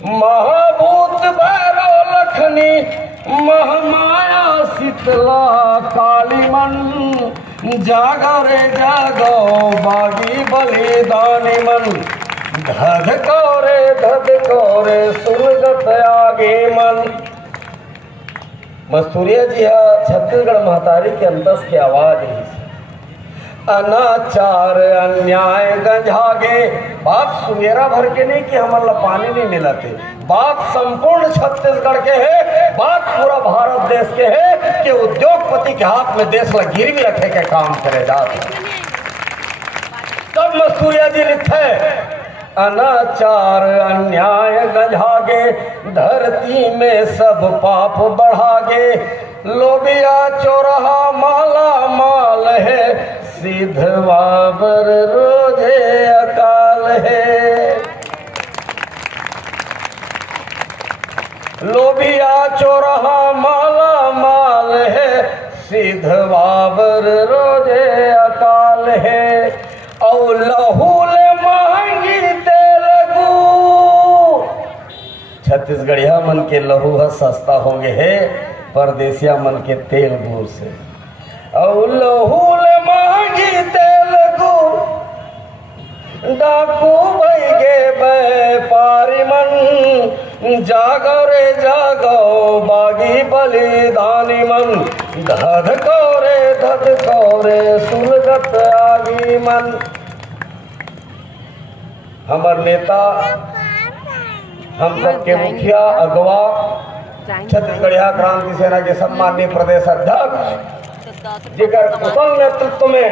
महाभूत भैरव लखनी महामाया शीतला काली मन, जागो रे जागो बागी बलिदानी मन, धधको रे सुरगत आगे मन। मस्तूरिया जी छत्तीसगढ़ महतारी के अंतस की आवाज है। अनाचार अन्याय गंजागे, बात सुमेरा भर के नहीं कि हमारा पानी नहीं मिला थे, बात संपूर्ण छत्तीसगढ़ के है, बात पूरा भारत देश के है कि उद्योगपति के हाथ में देश ला गिरवी रखे के काम करे जाते। तब मस्तूरिया जी लिखे अनाचार अन्याय गंजागे, धरती में सब पाप बढ़ागे, लोबिया चौराहा माला माल है, सिद्धवाबर रोजे अकाल है। लोबिया चौराहा माला माल है, सिद्धवाबर रोजे अकाल है। और लहूले महंगी तेलगू, छत्तीसगढ़िया मन के लहू है सस्ता होंगे है परदेसिया मन के तेल गुड़ से। और लहूल महंगी तेलगू, डाकू भैगे व्यापारी मन, जागो रे जागो बागी बलिदानी मन, धधको रे सुलगत आगी मन। हमार नेता, हम सबके मुखिया अगवा, छत्तीसगढ़िया क्रांति सेना के सम्माननीय प्रदेश अध्यक्ष जिगर कुशल नेतृत्व में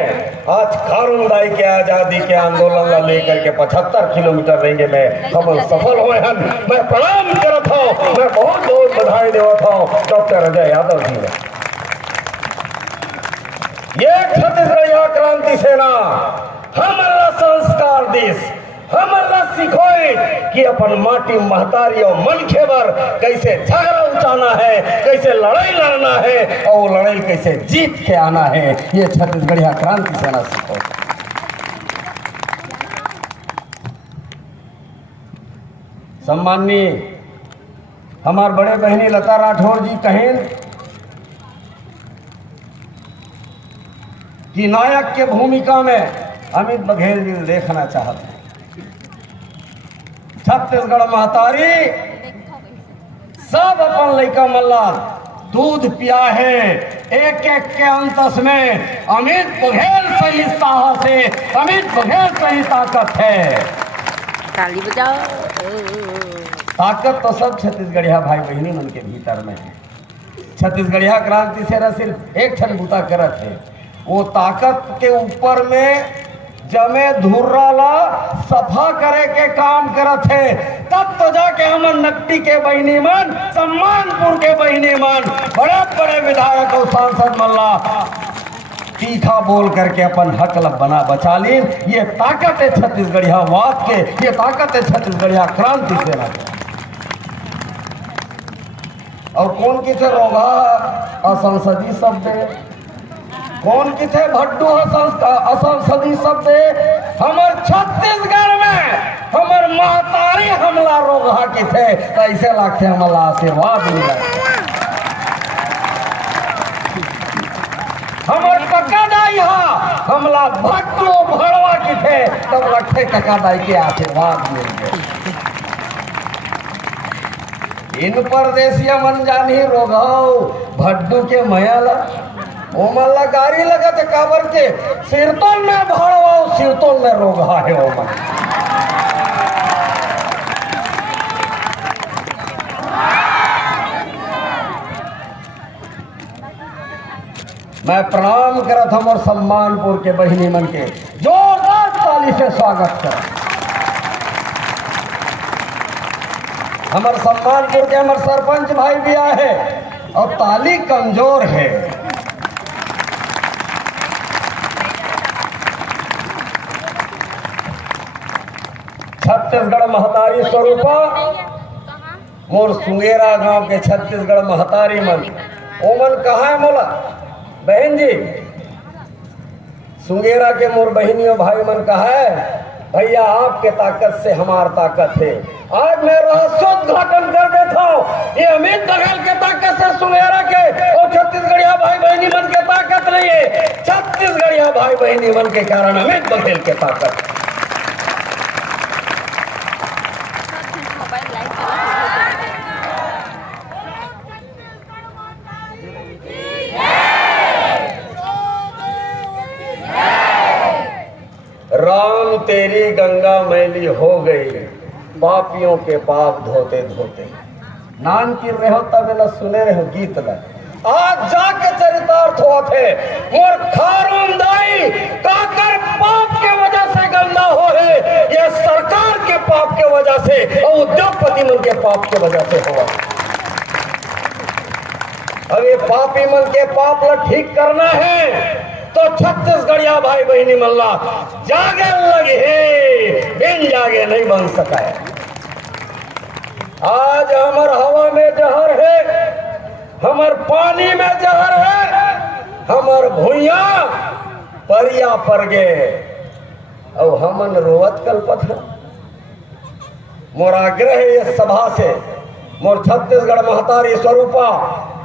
आज खारुंदाई के आजादी के आंदोलन ला लेकर के 75 किलोमीटर रेंगे में हम सफल हुए हैं। मैं प्रणाम करता हूँ, मैं बहुत बहुत बधाई देता हूँ डॉक्टर अजय यादव जी ने। ये छत्तीसगढ़िया क्रांति सेना हमारा संस्कार देश हमारा सिखोए कि अपन माटी महतारी और मन खेबर कैसे झगड़ा उचाना है, कैसे लड़ाई लड़ना है और लड़ाई कैसे जीत के आना है। ये छत्तीसगढ़िया क्रांति सेना सिखो। सम्माननीय हमार बड़े बहनी लता राठौर जी कहें कि नायक के भूमिका में अमित बघेल जी देखना चाहते हैं। छत्तीसगढ़ महतारी सब अपन लड़का मल्ला दूध पिया है, एक एक के अंतस में अमित बघेल सही साहस है, अमित बघेल सही ताकत है। ताली बजाओ। ताकत तो सब छत्तीसगढ़िया भाई बहनी मन के भीतर में है। छत्तीसगढ़िया क्रांति सेना सिर्फ एक क्षण बूता करत है, वो ताकत के ऊपर में जमे धुर्रा ला सफा करे के काम करत है। तब तो जाके हमन नकटी के बहनी मन, सम्मानपुर के बहनी मन, बड़े बड़े विधायक और सांसद मल्ला तीखा बोल करके अपन हक ला बना बचा ली। ये ताकत है छत्तीसगढ़िया वाद के, ये ताकत है छत्तीसगढ़िया क्रांति सेना के। और कौन की थे रोगा असंसदीय शब्द, कौन की थे भट्टू असंसदीय शब्द। हमार छत्तीसगढ़ में हमार महतारी हमला रोगा की थे, तो ऐसे लगते हमला आशीर्वाद मिला। हमार ककादाई हमला भट्टू भड़वा की थे, तब लगते ककादाई के आशीर्वाद मिल गए। इन परदेसिया मन जानी रोगाओ भट्टू के मयाला ओ मल्ला गाड़ी लगत काबर के सिरतोल में भड़वाओ, सिरतोल में रोगा है ओ मन। मैं प्रणाम करत हम और सम्मानपुर के बहिनी मन के जोरदार ताली से स्वागत कर। हमारे सम्मानपुर के हमारे सरपंच भाई भी आए हैं और ताली कमजोर है। छत्तीसगढ़ महतारी स्वरूपा मोर सुंगेरा गांव के छत्तीसगढ़ महतारी मन ओमन कहाँ है मोला बहन जी, सुंगेरा के मोर बहनियों भाई मन कहा है भैया आपके ताकत से हमार ताकत है। आज मैं रहस्योद्घाटन कर देता हूँ, ये अमित बघेल के ताकत से सुमेरा के और छत्तीसगढ़िया भाई बहनी मन के ताकत नहीं है, छत्तीसगढ़िया भाई बहनी मन के कारण अमित बघेल के ताकत। राम तेरी गंगा मैली हो गई, पापियों के पाप धोते धोते। नान की रहो तब न सुने रहो गीत ल आज जाके चरितार्थ होते मोर खारून दाई काकर पाप के वजह से गंदा हो है, ये सरकार के पाप के वजह से और उद्योगपति मन के पाप के वजह से हुआ। अब ये पापी मन के पाप ला ठीक करना है तो छत्तीसगढ़िया भाई बहनी मल्ला जागे लगे, बिन जागे नहीं बन सका है। आज हमर हवा में जहर है, हमर पानी में जहर है, हमर भुइया परिया पर गए और हमन रोवत कल्पत है। मोर आग्रह है ये सभा से, मोर छत्तीसगढ़ महतारी स्वरूपा,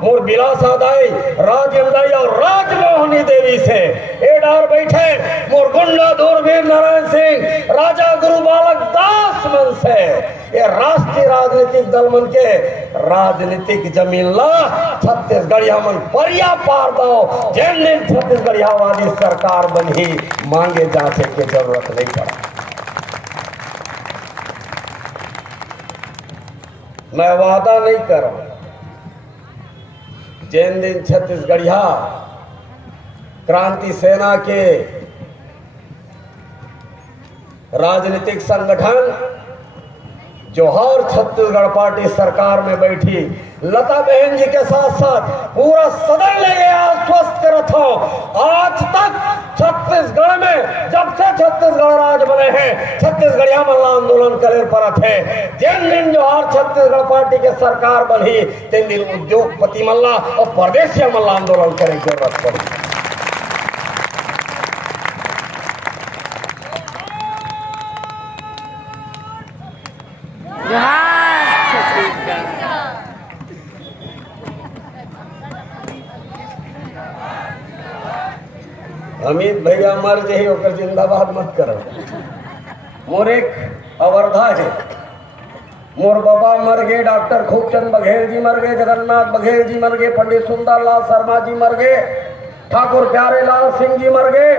मोर बिलासा दाई, राजेंद्र और राजमोहनी देवी से ए डार बैठे मोर गुंडा दूरबीर नारायण सिंह, राजा गुरु बालक दास मन से ये राष्ट्रीय राजनीतिक दल मन के राजनीतिक जमीन ला छत्तीसगढ़िया मन परिया पार दो, जिन दिन छत्तीसगढ़ियावादी सरकार बनी मांगे जांचे की जरूरत नहीं पड़ा। मैं वादा नहीं कर रहा, जिन दिन छत्तीसगढ़िया क्रांति सेना के राजनीतिक संगठन जोहर छत्तीसगढ़ पार्टी सरकार में बैठी लता बहन जी के साथ साथ पूरा सदन ले ये आश्वस्त करत हो, आज तक छत्तीसगढ़ में जब से छत्तीसगढ़ राज बने हैं छत्तीसगढ़िया मल्ला आंदोलन करे परत है। जिन दिन जोहर छत्तीसगढ़ पार्टी के सरकार बनी तीन दिन उद्योगपति मल्ला और परदेशिया मल्ला आंदोलन करे की जरूरत पड़ी। अमित भैया मर जाही ओकर जिंदाबाद मत करो। मोर एक अवर्धा है, मोर बाबा मर गए, डॉक्टर खूबचंद बघेल जी मर गए, जगन्नाथ बघेल जी मर गए, पंडित सुंदरलाल शर्मा जी मर गए, ठाकुर प्यारेलाल सिंह जी मर गए,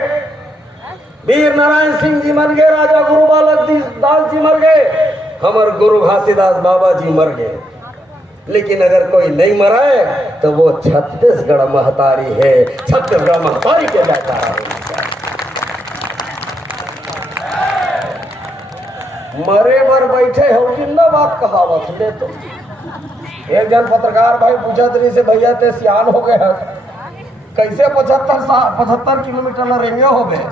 वीर नारायण सिंह जी मर गए, राजा गुरु बालक दास जी मर गए, हमार गुरु घासीदास बाबा जी मर गए। लेकिन अगर कोई नहीं मरा है तो वो छत्तीसगढ़ महतारी है, छत्तीसगढ़ महतारी के जयकारा है। मरे मर बैठे हो जिंदाबाद कहावत ले तो। एक जन पत्रकार भाई पूछा तरी से भैया ते सियान हो गए कैसे 75 किलोमीटर रेंगे हो गए।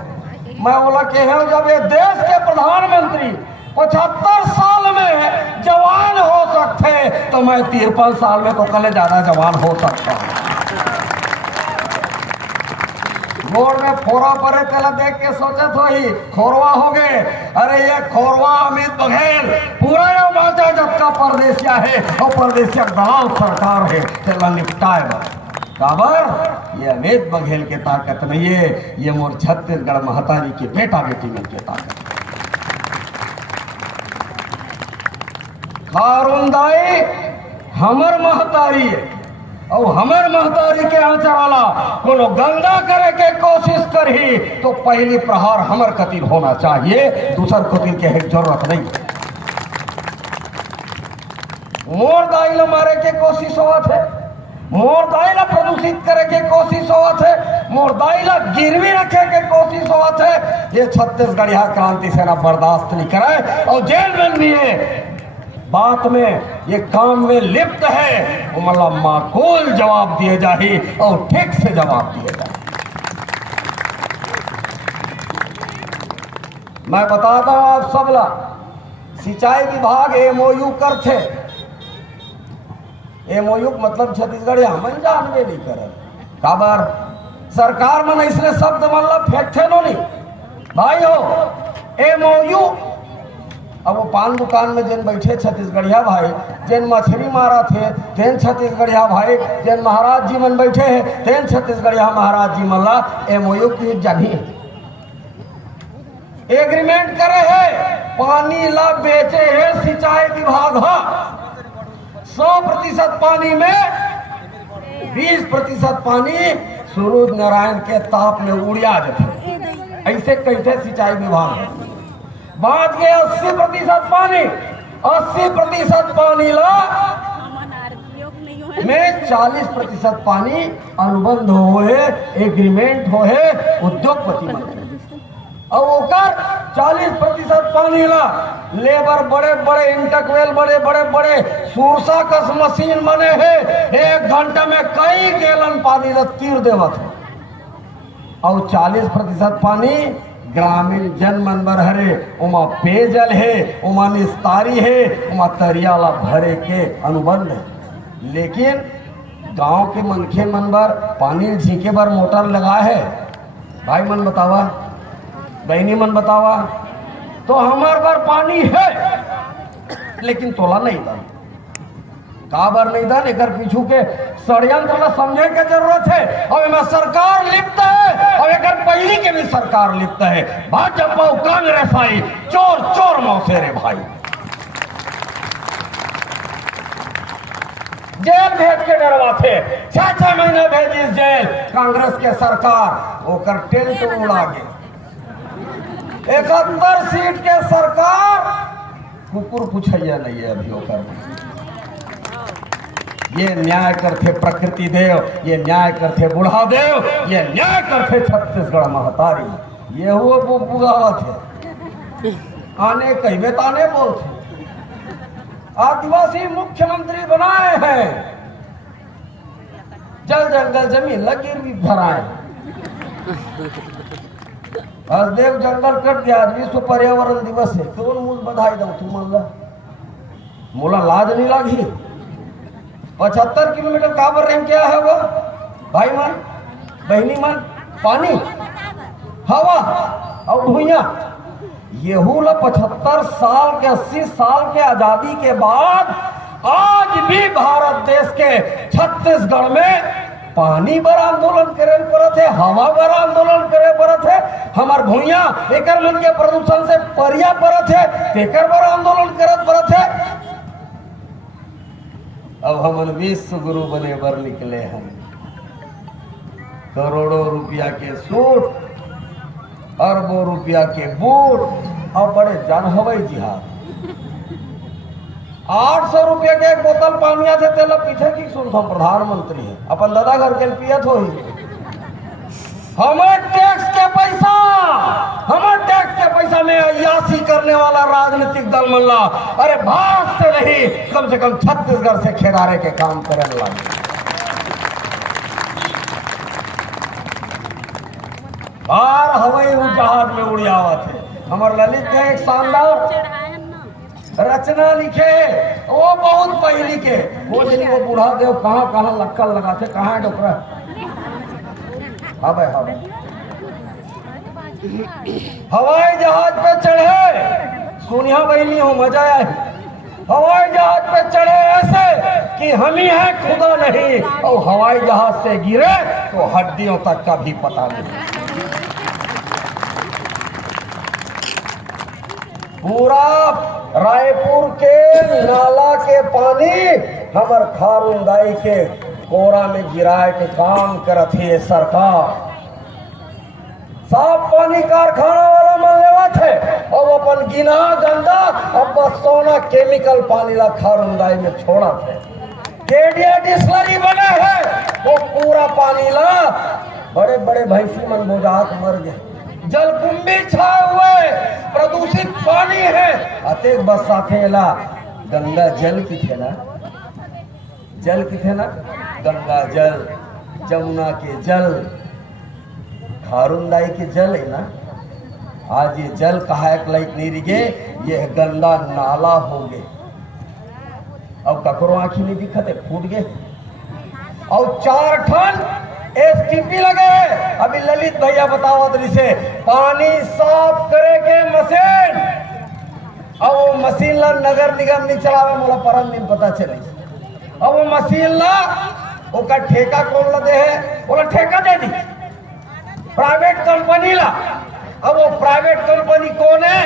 मैं बोला के है जब ये देश के प्रधानमंत्री 75 साल में जवान हो सकते तो मैं 53 साल में तो कल ज्यादा जवान हो सकता हूँ। गोड़ में फोरा परे तेला देख के सोचत हो ही खोरवा हो गए। अरे ये खोरवा अमित बघेल पूरा यो बाजा जबका परदेसिया है और परदेसिया दलाल सरकार है तेला निपटाए काबर। ये अमित बघेल के ताकत नहीं है, ये मोर छत्तीसगढ़ महतारी के बेटा बेटी में के ताकत। खारुंदाई हमर महतारी है और हमर महतारी के आचराला कोनो गंगा करे के कोशिश करही तो पहली प्रहार हमर कतिल होना चाहिए, दूसर कतिल के जरूरत नहीं। मोर दाई ला मारे के कोशिश होत है, मोर दाई ला प्रदूषित करे के कोशिश होत है, मोर दाई ला गिरवी रखे के कोशिश होत है। ये छत्तीसगढ़िया क्रांति सेना बर्दाश्त नहीं करे और जेल में भी है बात में ये काम में लिप्त है वो मतलब माकूल जवाब दिए जाए और ठीक से जवाब दिए जाए। मैं बताता हूं आप सबला, सिंचाई विभाग एमओयू करते, एमओयू मतलब छत्तीसगढ़ हमन जानवे नहीं करे काबर सरकार मन इसलिए शब्द मतलब फेंकते नो नहीं भाई हो। MOU। अब वो पान दुकान में जिन बैठे छत्तीसगढ़िया भाई, जिन मछली मारा थे तेन छत्तीसगढ़िया भाई, जिन महाराज जी मन बैठे हैं तेन छत्तीसगढ़िया महाराज जी मन ला MOU की जगह एग्रीमेंट करे है, पानी ला बेचे है सिंचाई विभाग। 100% पानी में 20% पानी सूरज नारायण के ताप में उड़िया जाते, ऐसे कहते सिंचाई विभाग। बात गए 80% पानी, 80% पानी ला में 40% पानी अनुबंध होए, एग्रीमेंट होए उद्योगपति मन। और ओकर 40% पानी ला लेबर बड़े बड़े इंटकवेल, बड़े बड़े सूरसा कस मशीन बने है, 1 घंटा में कई गैलन पानी ला तीर देवत है। और 40% पानी ग्रामीण जन मन बर हरे, उमा पेयजल है, उमा निस्तारी है, उमा तरिया ला भरे के अनुबंध है। लेकिन गांव के मनखे मन बर पानी झींके बर मोटर लगा है। भाई मन बतावा, बहनी मन बतावा, तो हमार बर पानी है लेकिन तोला नहीं दन। का बर नहीं दन, एकर पीछू के षड्यंत्र ला समझे के जरूरत है। और इनमें सरकार लिप्त है, और एकर पहली के भी सरकार लिप्त है। भाजपा कांग्रेस आई चोर चोर मौसेरे भाई, जेल भेज के डरवा थे, 6 महीने भेजी जेल कांग्रेस के सरकार, ओकर टेंट उड़ा गए। 71 सीट के सरकार कुकुर पूछैया नहीं है अभी ओकर। ये न्याय करते प्रकृति देव, ये न्याय करते बुढ़ा देव, ये न्याय करते छत्तीसगढ़ महतारी। ये हुआ बुगावत है, आने कहवे ताने बोलते। आदिवासी मुख्यमंत्री बनाए हैं, जल जंगल जमीन लगी भी भराए। आज देव जंगल कट गया, विश्व पर्यावरण दिवस है, कौन मुझ बधाई दो तू मन ला, मोला लाज नहीं लागी। 75 किलोमीटर काबर रेंज क्या है वो भाई मन बहनी मन, पानी हवा और धुइया। येहू ला 75 साल के 80 साल के आजादी के बाद आज भी भारत देश के छत्तीसगढ़ में पानी पर आंदोलन करे पड़त है, हवा पर आंदोलन करे पड़त है। हमार भुइया एकर मन के प्रदूषण से परिया पड़त है, तेकर पर आंदोलन करत पड़त है। अब हमन विश्व गुरु बने बर निकले हैं, करोड़ों रुपया के सूट, अरबों रुपया के बूट और बड़े जन हवाई जिहाद। 800 रुपया के एक बोतल पानी आते तेला पीछे की सुनता प्रधानमंत्री है, अपन दादा घर के पियत हो ही। हमारे टैक्स के पैसा में अयासी करने वाला राजनीतिक दल मल्ला, अरे भारत से नहीं कम से कम छत्तीसगढ़ से खेदारे के काम करने वाले। बाहर हवाई जहाज में उड़ियावत है। हमारे ललित ने एक शानदार रचना लिखे, वो बहुत पहली के, वो दिन वो बूढ़ा देव कहाँ कहाँ लक्कड़ लगाते, कहाँ डोकरा। हाँ भाई, हाँ भाई, हवाई जहाज पे चढ़े, सुनिया बहनी हो मजा आए। हवाई जहाज पे चढ़े ऐसे कि हम ही हैं खुदा नहीं, और हवाई जहाज से गिरे तो हड्डियों तक का भी पता नहीं। पूरा रायपुर के नाला के पानी हमर खारुंदाई के कोरा में गिराए के काम करत है सरकार। साफ पानी कारखाना वाला मन लेवत है, और अपन गिना गंदा अब सोना केमिकल पानी ला खारुंदाई में छोड़ा थे। केडिया डिस्लरी बने है, वो पूरा पानी ला बड़े बड़े भैंसी मन बोझात मर गए। जलकुंभी छाए हुए प्रदूषित पानी है। अतेक बरसाते ला गंगा जल की थे ना, जल की थे ना, गंगा जल, जमुना के जल, खारुंदाई के जल है ना। आज ये जल कहा लाइक नहीं रिगे, ये गंदा नाला हो गए। अब ककरो आँखी नहीं दिखते, फूट गए। और 4 टन STP लगे, अभी ललित भैया बताओ से पानी साफ करे के मशीन, अब वो मशीन ला नगर निगम नहीं चलावे, मोला परम दिन पता चले। अब वो मशीन ला ओका ठेका कौन ला दे है, बोला ठेका दे दी प्राइवेट कंपनी ला। अब वो प्राइवेट कंपनी कौन है,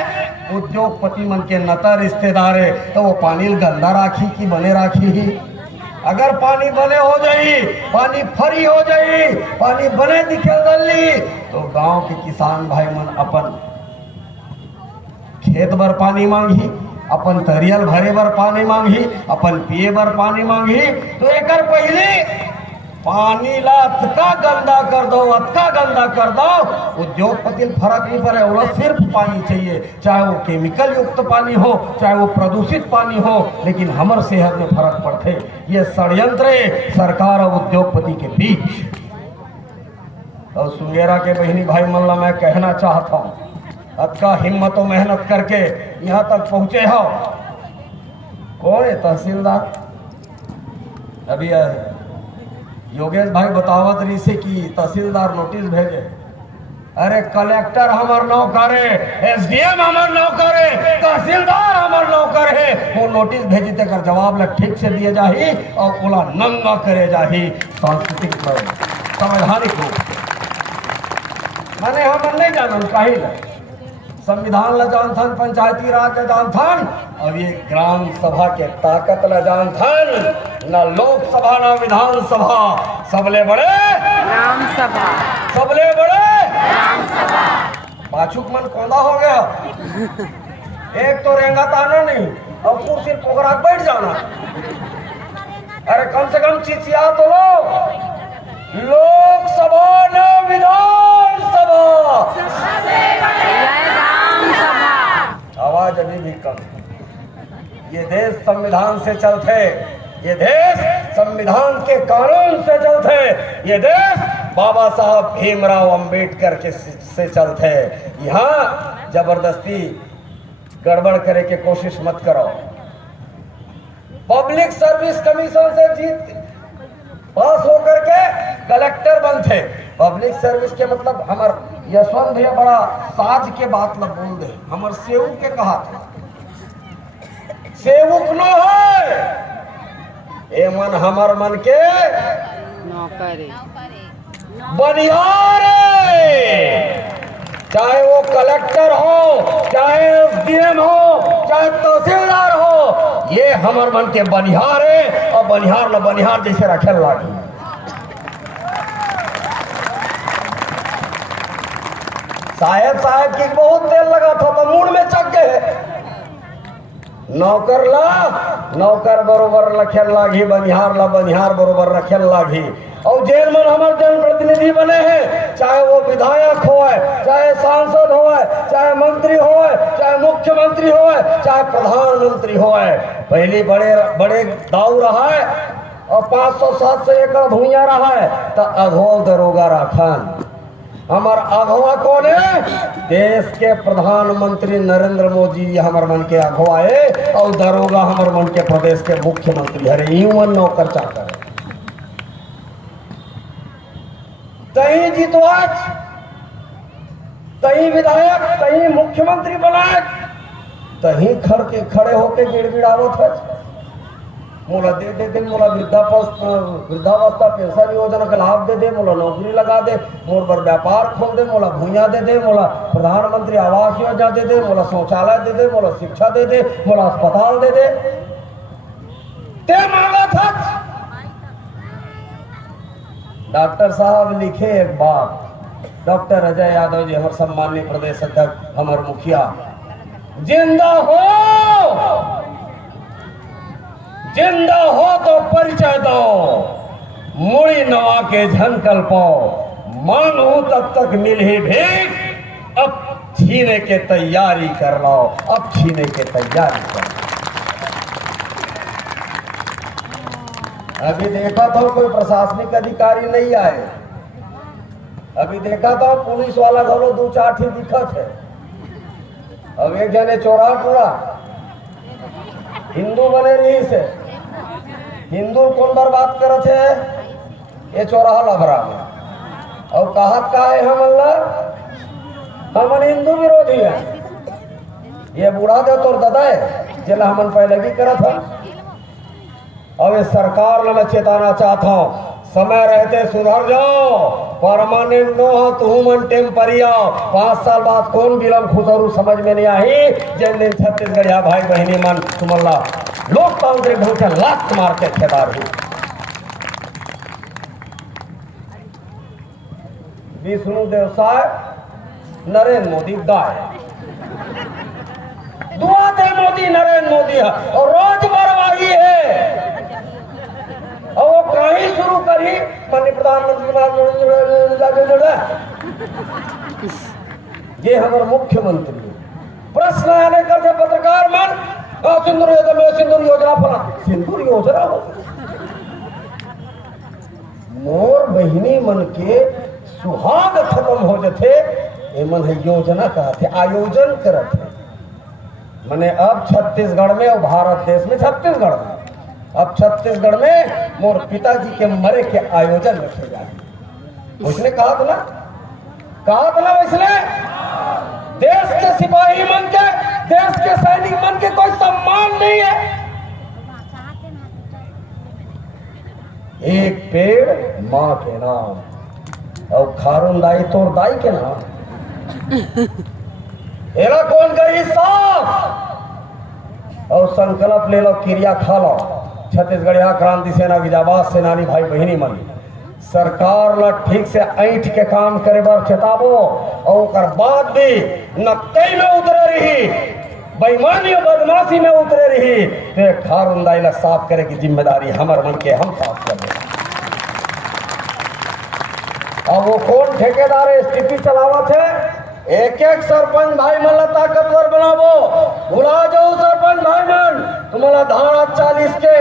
उद्योगपति मन के नता रिश्तेदार है। तो वो पानी गंदा राखी कि बने राखी ही, अगर पानी बने हो जाई, पानी फरी हो जाई, पानी बने दिखे दल्ली, तो गांव के किसान भाई मन अपन खेत भर पानी मांगी, अपन तरियल भरे बर पानी मांगी, अपन पिए बर पानी मांगी। तो एकर पहले पानी ला अतका गंदा कर दो, अतका गंदा कर दो, उद्योगपति फर्क नहीं पड़े, वो सिर्फ पानी चाहिए, चाहे वो केमिकल युक्त पानी हो, चाहे वो प्रदूषित पानी हो, लेकिन हमार सेहत में फर्क पड़ते। ये षड्यंत्र है सरकार और उद्योगपति के बीच। और सुंगेरा के बहनी भाई मन ला मैं कहना चाहता हूँ, अतका हिम्मत और मेहनत करके यहाँ तक पहुँचे हो। कौन है तहसीलदार? अभी योगेश भाई बतावत रही से कि तहसीलदार नोटिस भेजे। अरे कलेक्टर हमार नौकर है, एसडीएम हमार नौकर है, तहसीलदार हमार नौकर है। वो नोटिस भेजी तेकर जवाब ला ठीक से दिए जाही और ओला नंगा करे जाही सांस्कृतिक संवैधानिक रूप। मैंने हम नहीं जानन काहे ला, संविधान ला जानथन, पंचायती राज ला जानथन, और ये ग्राम सभा के ताकत ला जानथन। ना लोकसभा ना विधानसभा, सबले बड़े ग्राम सभा, सबले बड़े ग्राम सभा। पाछुक मन कौंदा हो गया, एक तो रेंगा ताना नहीं और कुर्सी पोखरा बैठ जाना। अरे कम से कम चिचिया तो लो, लोकसभा न विधानसभा, ग्राम सभा। आवाज अभी भी कम। ये देश संविधान से चलते, ये देश संविधान के कानून से चलते, ये देश बाबा साहब भीमराव अंबेडकर के से चलते। यहाँ जबरदस्ती गड़बड़ करे के कोशिश मत करो। पब्लिक सर्विस कमीशन से जीत पास होकर के कलेक्टर बनते। पब्लिक सर्विस के मतलब हमार यशवंत भैया बड़ा साज के बात ला बोल दे, हमार सेवक के कहा था, सेवक न है ए मन, हमार मन के नौकरी बनिहार है। चाहे वो कलेक्टर हो, चाहे एसडीएम हो, चाहे तहसीलदार हो, ये हमार मन के बनिहार है। और बनिहार न बनिहार जैसे रखे लागी। साहब की बहुत तेल लगा था तो मूड में चक गए। नौकर ला नौकर बरोबर रखेल लागी, बनिहार ला बनिहार बरोबर रखेल लागी। और जेल में हमारे जनप्रतिनिधि बने हैं, चाहे वो विधायक होए, चाहे सांसद होए, चाहे मंत्री होए, चाहे मुख्यमंत्री होए, चाहे प्रधानमंत्री होए। पहले बड़े बड़े दाऊ रहा है और 500-700 एकड़ भूया रहा है तो अघो दरोगा राखन। हमार अगवा कौन है? देश के प्रधानमंत्री नरेंद्र मोदी जी हमार मन के अगवा है। और दरोगा हमार मन के प्रदेश के मुख्यमंत्री हरे यूं नौकर चाकर तही जीतवाच, तही विधायक, तही मुख्यमंत्री बनाए, तही खड़े होके गिड़गिड़ावत है। मोला दे मोला वृद्धावस्था पेंशन योजना का लाभ दे, मोला नौकरी लगा दे, मोर पर व्यापार खोल दे, मोला भूया दे, मोला प्रधानमंत्री आवास योजना दे, मोला शौचालय दे, मोला शिक्षा दे, मोला अस्पताल दे। ते मांगा था। डॉक्टर साहब लिखे एक बात, डॉक्टर अजय यादव जी हमारे सम्माननीय प्रदेश अध्यक्ष, हमारे मुखिया, जिंदा हो तो परिचय दो, मुड़ी नवा के झनकल पाओ, मांगू तब तक मिल ही भीख, अब छीने के तैयारी कर लो, अब छीने के तैयारी कर लो। अभी देखा था कोई प्रशासनिक अधिकारी नहीं आए, अभी देखा था पुलिस वाला घरों 2-4 ठीक दिखत है। अब एक जने चोरा टोरा हिंदू बने रही से, हिंदू कौन बर्बाद करत है? ये चौराहा लभरा में। और कहा का है हम अल्लाह हमन हिंदू विरोधी है। ये बूढ़ा दे तोर दादा है जिला हमन पहले भी करा था। अब इस सरकार ने मैं चेताना चाहता हूँ, समय रहते सुधर जाओ। परमानेंट नो हो तू मन टेम्परिया 5 साल बाद कौन बिलम खुसरू समझ में नहीं आई। जिन दिन छत्तीसगढ़िया भाई बहनी मन तुमल्ला लोकतांत्रिक ढंग से लात मारते थे दारू विष्णु देव साहब नरेंद्र मोदी गाय दुआ थे मोदी नरेंद्र मोदी है और रोज बरवाही है। और वो कहीं शुरू करी माननीय प्रधानमंत्री ये हमारे मुख्यमंत्री प्रश्न आने कर पत्रकार मन सिंदूर योजना फला सिंदूर योजना हो मोर बहिनी मन के सुहाग खत्म हो जाते मन है योजना कहते आयोजन करते मैंने अब छत्तीसगढ़ में और भारत देश में छत्तीसगढ़ में अब छत्तीसगढ़ में मोर पिताजी के मरे के आयोजन रखे जाए। उसने कहा था ना इसने देश के सिपाही मन के देश के सैनिक मन के कोई सम्मान नहीं है। एक पेड़ माँ के नाम और खारून दाई तोर दाई के नाम एला कौन गई साफ और संकल्प ले लो क्रिया खा लो। छत्तीसगढ़िया क्रांति सेना की जाबाज सेनानी भाई बहिनी मन सरकार ला ठीक से ऐठ के काम करे बार चेताबो और बाद भी नक्कई में उतरे रही बेईमानी और बदमाशी में उतरे रही तो खारुंदाई ला साफ करे की जिम्मेदारी हमार मन के हम साफ कर दे। अब वो कौन ठेकेदार स्थिति चलावत है एक एक सरपंच भाई मन ला ताकतवर बनाबो भुला जाओ सरपंच भाई मन तुम्हारा धारा 40 के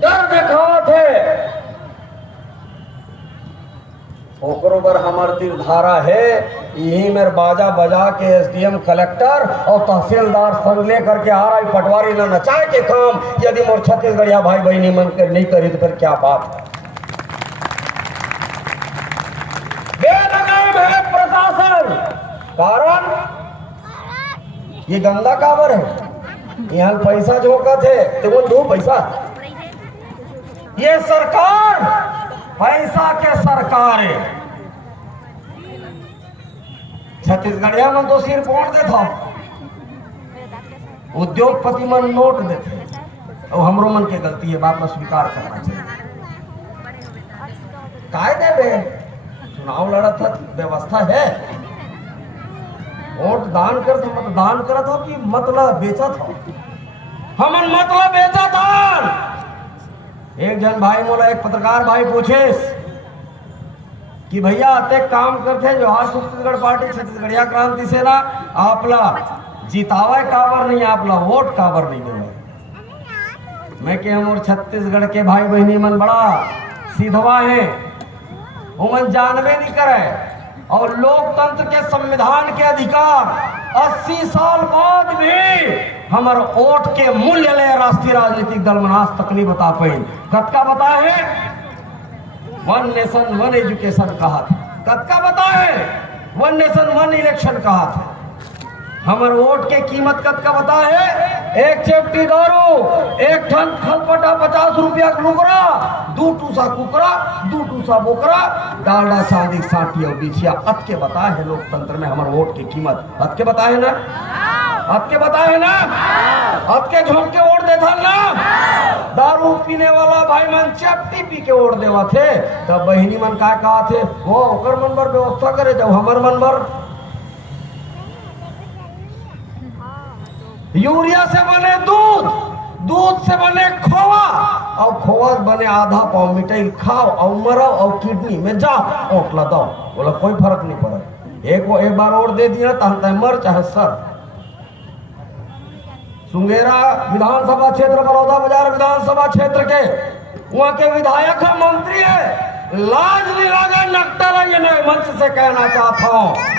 डर दिखावत है ओकरो बर हमार धारा है यही मेरे बाजा बजा के एसडीएम कलेक्टर और तहसीलदार संग ले करके आ रहा पटवारी न नचाए के काम यदि मोर छत्तीसगढ़िया भाई बहनी मन के नहीं करी तो फिर क्या बात है। बेलगाम है प्रशासन कारण ये गंदा काबर है यहाँ पैसा झोंका थे तो दो पैसा ये सरकार पैसा के सरकार है। छत्तीसगढ़िया में तो सिर पोड़ देता उद्योगपति मन नोट देते और हमरो मन के गलती है बात में स्वीकार करना चाहिए। कायदे में चुनाव लड़ा था व्यवस्था है वोट दान कर तो मतदान करा था कि मतलब बेचा था हमन मतलब बेचा था। एक जन भाई मोला एक पत्रकार भाई पूछे कि भैया आते काम करते जवाहर छत्तीसगढ़ पार्टी छत्तीसगढ़िया क्रांति सेना आपला जितावा काबर नहीं आपला वोट काबर नहीं देवे। मैं के हम और छत्तीसगढ़ के भाई बहनी मन बड़ा सीधवा है उमन जानवे नहीं करे और लोकतंत्र के संविधान के अधिकार 80 साल बाद भी हमारे वोट के मूल्य ले राष्ट्रीय राजनीतिक दल मनास तक नहीं बता पाए। कतका बता है 1 नेशन 1 एजुकेशन कहा था कतका बता है 1 नेशन 1 इलेक्शन कहा था। हमारे वोट के कीमत कतका बता है एक चेपटी दारू एक ठन खलपटा 50 रुपया लुगरा 2 टूसा कुकरा 2 टूसा बोकरा डालडा चांदी साटी और बिछिया अत के बता है लोकतंत्र में हमारे वोट की कीमत अत के बता है ना अत के बता है ना अत के झोंक के वोट देता ना दारू पीने वाला भाई मन चपटी पी के वोट देवा थे तब बहिनी मन का कहा थे वो ओकर मन पर व्यवस्था करे जब हमार मन पर यूरिया से बने दूध दूध से बने खोआ और खोआ बने आधा पाव मिठाई खाओ और मरो और किडनी में जाओ ओटला दो बोला कोई फर्क नहीं पड़ा एक बार और दे दिया तो मर चाहे सर। सुंगेरा विधानसभा क्षेत्र बड़ौदा बाजार विधानसभा क्षेत्र के वहां के विधायक है मंत्री है लाज नहीं लगा नकटा ये मैं मंच से कहना चाहता हूँ।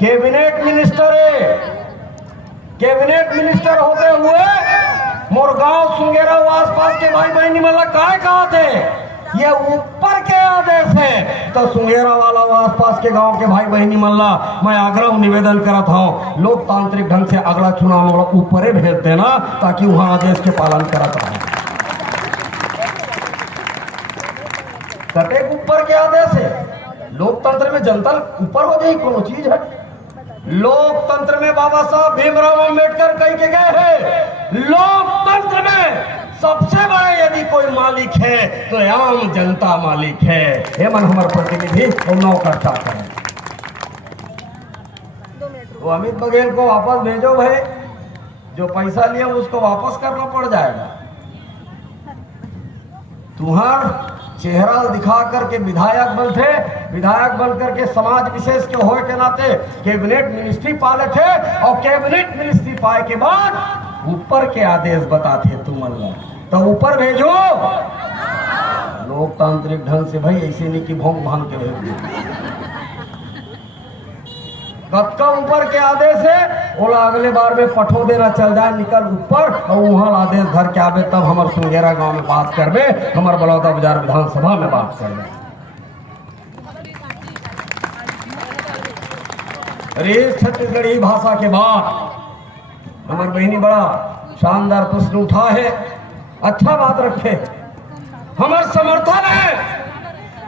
कैबिनेट मिनिस्टर है कैबिनेट मिनिस्टर होते हुए मोर गांव सुंगेरा आसपास के भाई बहनी मन काय कहा थे ये ऊपर के आदेश है। तो सुंगेरा वाला आसपास के गांव के भाई बहनी मन मैं आग्रह निवेदन करत हूँ लोकतांत्रिक ढंग से अगला चुनाव वाला ऊपरे भेज देना ताकि वहां आदेश के पालन करत रहे। कटेक ऊपर के आदेश है। लोकतंत्र में जनता ऊपर हो जाए कोनो चीज है। लोकतंत्र में बाबा साहब भीमराव अंबेडकर कह के गए हैं लोकतंत्र में सबसे बड़ा यदि कोई मालिक है तो आम जनता मालिक है। ये मन हमारे प्रतिनिधि और नौकर चाहते हैं तो अमित बघेल को वापस भेजो भाई। जो पैसा लिया उसको वापस करना पड़ जाएगा। तुम्हार चेहरा दिखा करके विधायक बनते, विधायक बन करके समाज विशेष के होए के नाते कैबिनेट मिनिस्ट्री पाले थे और कैबिनेट मिनिस्ट्री पाए के बाद ऊपर के आदेश बताते तुम तो ऊपर भेजो। लोकतांत्रिक ढंग से भाई ऐसे नहीं कि भोंग भांग के भेज कब ऊपर के आदेश है ओला अगले बार में पठो देना चल जाए निकल ऊपर और वहां आदेश घर के आवे तब हमारे सुंगेरा गांव में बात करबे हमारे बलौदा बाजार विधानसभा में बात करबे। अरे छत्तीसगढ़ी भाषा के बाद हमारी बहनी बड़ा शानदार प्रश्न उठा है। अच्छा बात रखे हमारे समर्थन है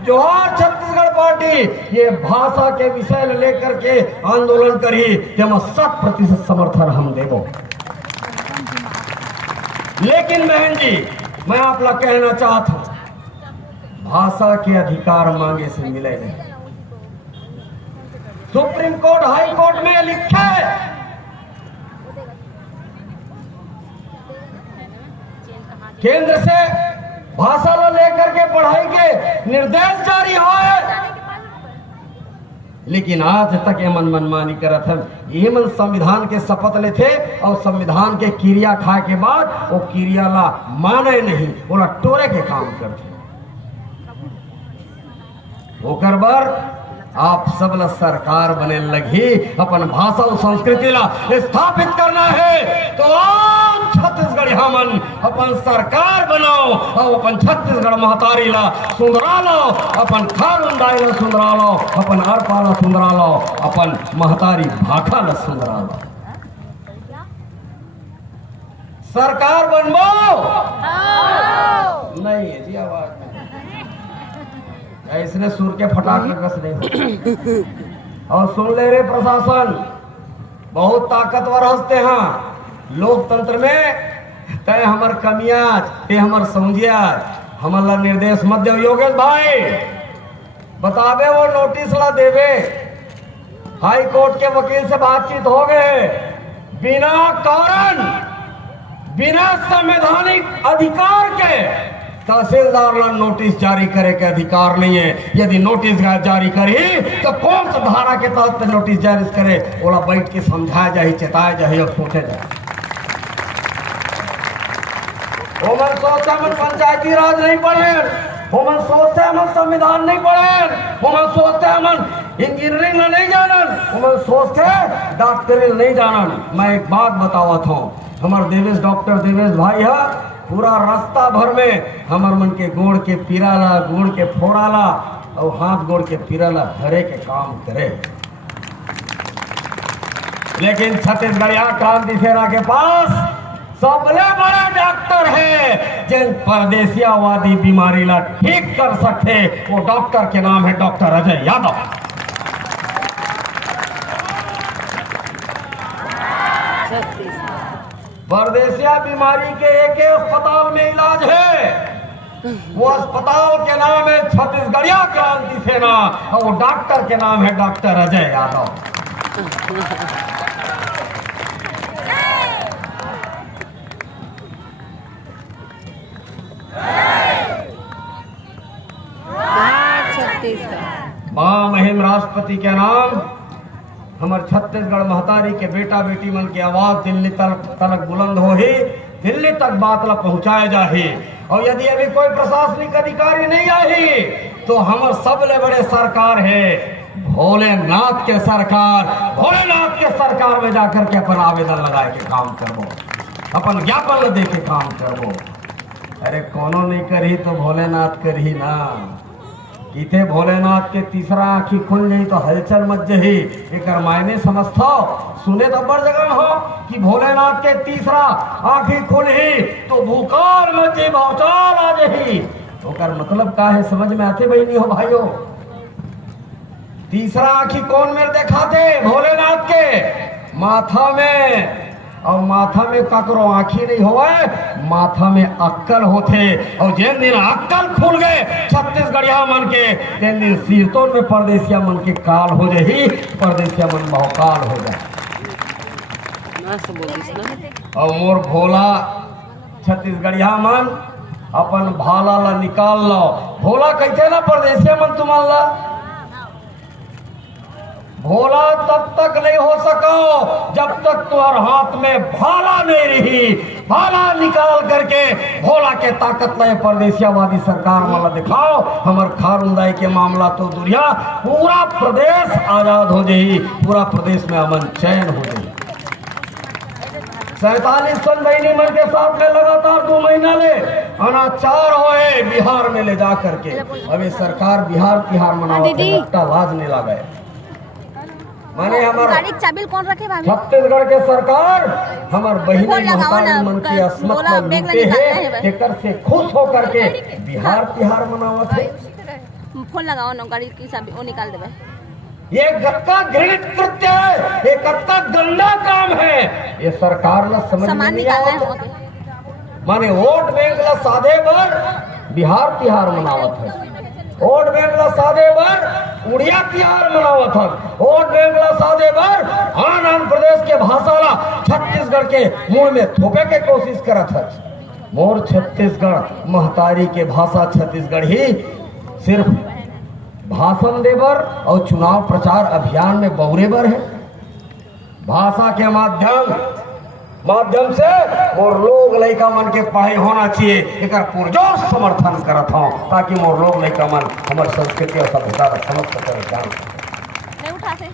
जोहार छत्तीसगढ़ पार्टी ये भाषा के विषय लेकर के आंदोलन करी हम 100% समर्थन हम देवो। लेकिन बहन जी मैं आप लोग कहना चाहता हूं भाषा के अधिकार मांगे से मिले नहीं। सुप्रीम कोर्ट हाई कोर्ट में लिखा है केंद्र से भाषा को लेकर के पढ़ाई के निर्देश जारी हुए लेकिन आज तक ये मनमानी करत है। ये मन संविधान के शपथ ले थे और संविधान के क्रिया खाए के बाद वो क्रिया ला माने नहीं बोला टोरे के काम करते ओकर बर आप सब ला सरकार बने लगी अपन भाषा और संस्कृति ला स्थापित करना है तो आप छत्तीसगढ़ हमन अपन सरकार बनाओ और अपन छत्तीसगढ़ महतारी ला सुंदरा लो अपन खारुंदाई ला सुंदरा लो अपन अरपा ला सुंदरा लो अपन महतारी भाखा ला सुंदरा लो। सरकार बनबो नहीं है जी आवाज इसने सुर के फटाक कस दे और सुन ले रे प्रशासन बहुत ताकतवर हंसते हैं लोकतंत्र में तय हमर कमियां ते हमर समझिया हमला निर्देश मत दे। योगेश भाई बतावे वो नोटिस ला देवे हाई कोर्ट के वकील से बातचीत हो गए बिना कारण बिना संवैधानिक अधिकार के तहसीलदार ला नोटिस जारी करे के अधिकार नहीं है। यदि नोटिस जारी करे तो कौन सा धारा के तहत नोटिस जारी करे ओला बैठ के समझाया जाए चेताया जाए और सोचे जाए। ओमन सोचते हम पंचायती राज नहीं पढ़े ओमन सोचते हम संविधान नहीं पढ़े ओमन सोचते हम इंजीनियरिंग नहीं जानन ओमन सोचते डॉक्टरी नहीं जानन। मैं एक बात बतावत हूँ हमारे देवेश डॉक्टर देवेश भाई है पूरा रास्ता भर में हमार मन के गोड़ के पीराला गोड़ के फोड़ाला और हाथ गोड़ के पीराला भरे के काम करे। लेकिन छत्तीसगढ़िया क्रांति सेना के पास सबले बड़ा डॉक्टर है जिन परदेसियावादी बीमारी ला ठीक कर सकते वो डॉक्टर के नाम है डॉक्टर अजय यादव। परदेसिया बीमारी के एक अस्पताल में इलाज है वो अस्पताल के नाम है छत्तीसगढ़िया क्रांति सेना और वो डॉक्टर के नाम है डॉक्टर अजय यादव। मां महिम राष्ट्रपति के नाम हमारे छत्तीसगढ़ महतारी के बेटा बेटी मन की आवाज दिल्ली तक बुलंद हो ही दिल्ली तक बात ला पहुंचाया जाही। और यदि अभी कोई प्रशासनिक अधिकारी नहीं आई तो हमारे सबले बड़े सरकार है भोलेनाथ के सरकार। भोलेनाथ के सरकार में जाकर के अपन आवेदन लगाए के काम करबो। अपन ज्ञापन ल दे के काम करबो। अरे कोनो नहीं करही तो भोलेनाथ करही ना। इथे भोलेनाथ के तीसरा आँखी खुल जाई तो हलचल मच जही। एक मायने समझथो सुने तो बड़ जगह हो कि भोलेनाथ के तीसरा आँखी खुल ही तो भूकाल मच जाई, भौचाल आ जही। ओकर मतलब का है समझ में आते बहनी हो भाइयों? तीसरा आँखी कौन में देखा थे? भोलेनाथ के माथा में। और माथा में ककरो आँखी नहीं होवे, माथा में अक्कल होते। और जिन दिन अक्कल खुल गए छत्तीसगढ़िया मन के, तीन दिन सिरतों में परदेसिया मन के काल हो जाही, परदेसिया मन बहुकाल हो जाए। मस्त बोलिस ना। और मोर भोला छत्तीसगढ़िया मन अपन भाला ला निकाल लो। भोला कहते ना परदेसिया मन तुमान ला, भोला तब तक नहीं हो सको जब तक तुम्हारे हाथ में भाला नहीं रही। भाला निकाल करके भोला के ताकत ले परदेसियावादी सरकार वाला दिखाओ। हमार खारुंदाई के मामला तो दुनिया पूरा प्रदेश आजाद हो जाई, पूरा प्रदेश में अमन चैन हो जाई। 47 सन बहनी मन के साथ में लगातार 2 महीना ले अनाचार होए बिहार में ले जा करके। अभी सरकार बिहार तिहार मनावत है, लगता लाज नहीं लगा। माने हमार गाड़ी की चाबी कौन रखे भाभी? छत्तीसगढ़ के सरकार हमार बहिनी महतारी मन की अस्मत में लूटे है, एकर से खुश होकर के बिहार तिहार मनावत है। फोन लगाओ ना, गाड़ी की चाबी वो निकाल देवे। ये गत्ता घृणित कृत्य है, ये गत्ता गंदा काम है। ये सरकार ला समझ में सामान नहीं निकालना आवत। है। माने वोट बैंक ला साधे बर बिहार तिहार मनावत है, वोट बैंक ला साधे बर उड़िया तिहार मनावत है, वोट बैंक ला साधे बर आन प्रदेश के भाषा ला छत्तीसगढ़ के मुंह में थोपे के कोशिश करत है। मोर छत्तीसगढ़ महतारी के भाषा छत्तीसगढ़ ही सिर्फ भाषण देवर और चुनाव प्रचार अभियान में बौरेबर है। भाषा के माध्यम से मोर लोग लड़का मन के पढ़ाई होना चाहिए, एक पुरजोर समर्थन करत हूँ ताकि मोर लोग लड़का मन हमारे संस्कृति और सभ्यता समझ सके। नहीं उठा से